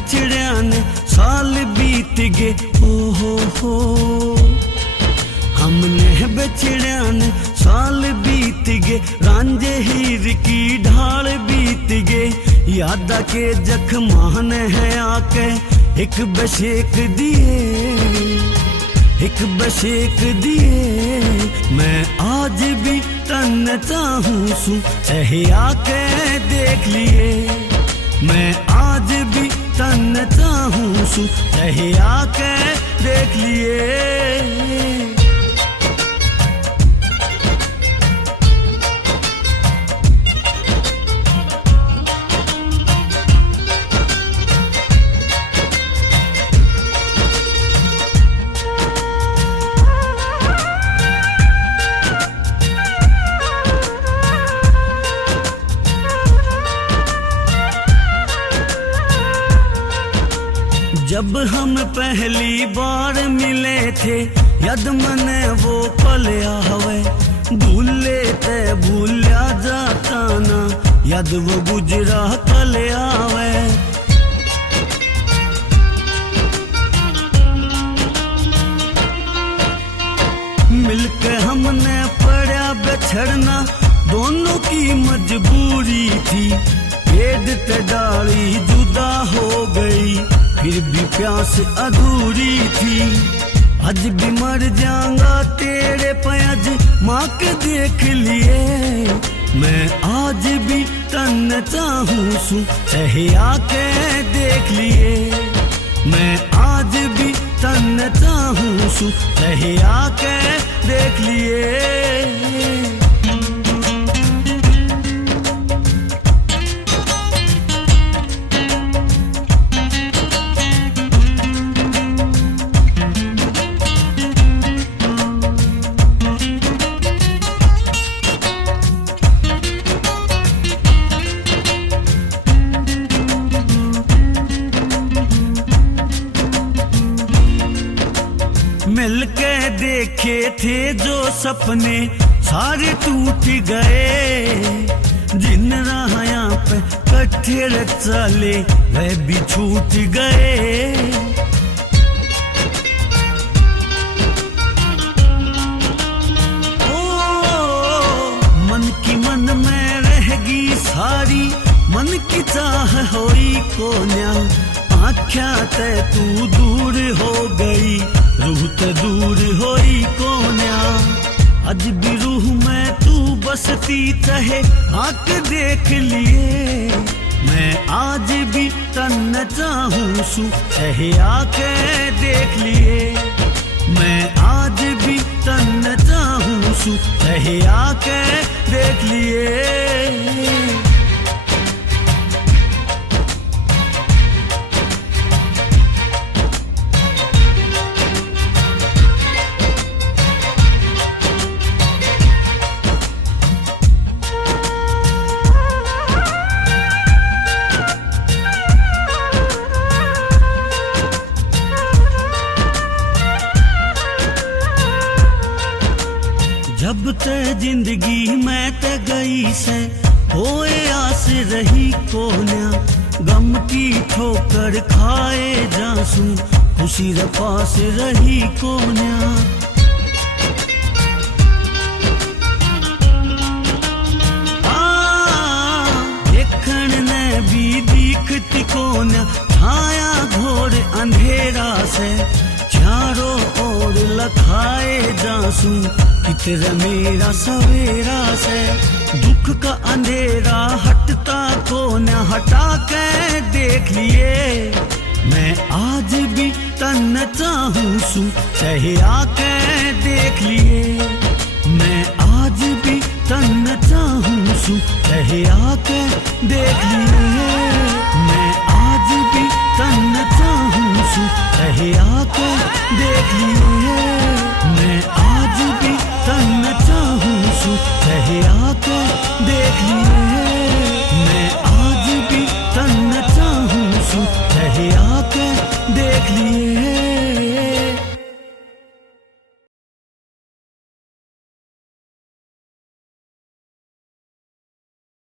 बिछड़िया ने साल बीत गए ओ हो। हमने बिछड़िया ने साल बीत गए, रांझे हीर की ढाल बीत गए। यादा के जख्मान है आके एक बशेक दिए, एक बशेक दिए। मैं आज भी तन चाहूं सू चाहे आके देख लिए। मैं आज भी तन चाहूं सू चाहे आके देख लिए। जब हम पहली बार मिले थे याद मने वो पल आवे, भूले ते भूलिया जाता ना याद वो गुजरा कल आवे। मिलके हमने पड़ा बिछड़ना दोनों की मजबूरी थी। पेड़ ते डाली जुदा हो गई फिर भी प्यास अधूरी थी। आज भी मर जाऊंगा तेरे पैज माँ के देख लिए। मैं आज भी तन चाहूं सू चाहे आके देख लिए। मैं आज भी तन चाहूं सू चाहे आके देख लिए। मिलके देखे थे जो सपने सारे टूट गए। जिन राहों पे कट्ठे चले वह भी छूट गए। ओ मन की मन में रहेगी सारी, मन की चाह होई कोन्या। आँखियां ते तू दूर हो गई, रूह ते दूर होई कोन्या। आज भी रूह में तू बसती चाहे आके देख लिए। मैं आज भी तन चाहूं सू चाहे आके देख लिए। मैं आज भी तन चाहूं सू चाहे आके देख लिए। जब ते जिंदगी में ते गई से होए आस रही कोन्या। गम की ठोकर खाए जासू खुशी रे पास रही कोन्या। देखण ने भी दिखती कोन्या, छाया घोर अंधेरा से चारों ओर लखाए जासू कितरा मेरा सवेरा से। दुख का अंधेरा हटता को न हटा के देख लिए। मैं आज भी तन चाहूं सू चाहे आके देख लिए। मैं आज भी तन चाहूं सू चाहे आके देख लिए। मैं आज भी तन चाहूं सू चाहे आके देख लिए। मैं आज भी तन चाहूं सू चाहे आके देख लिए।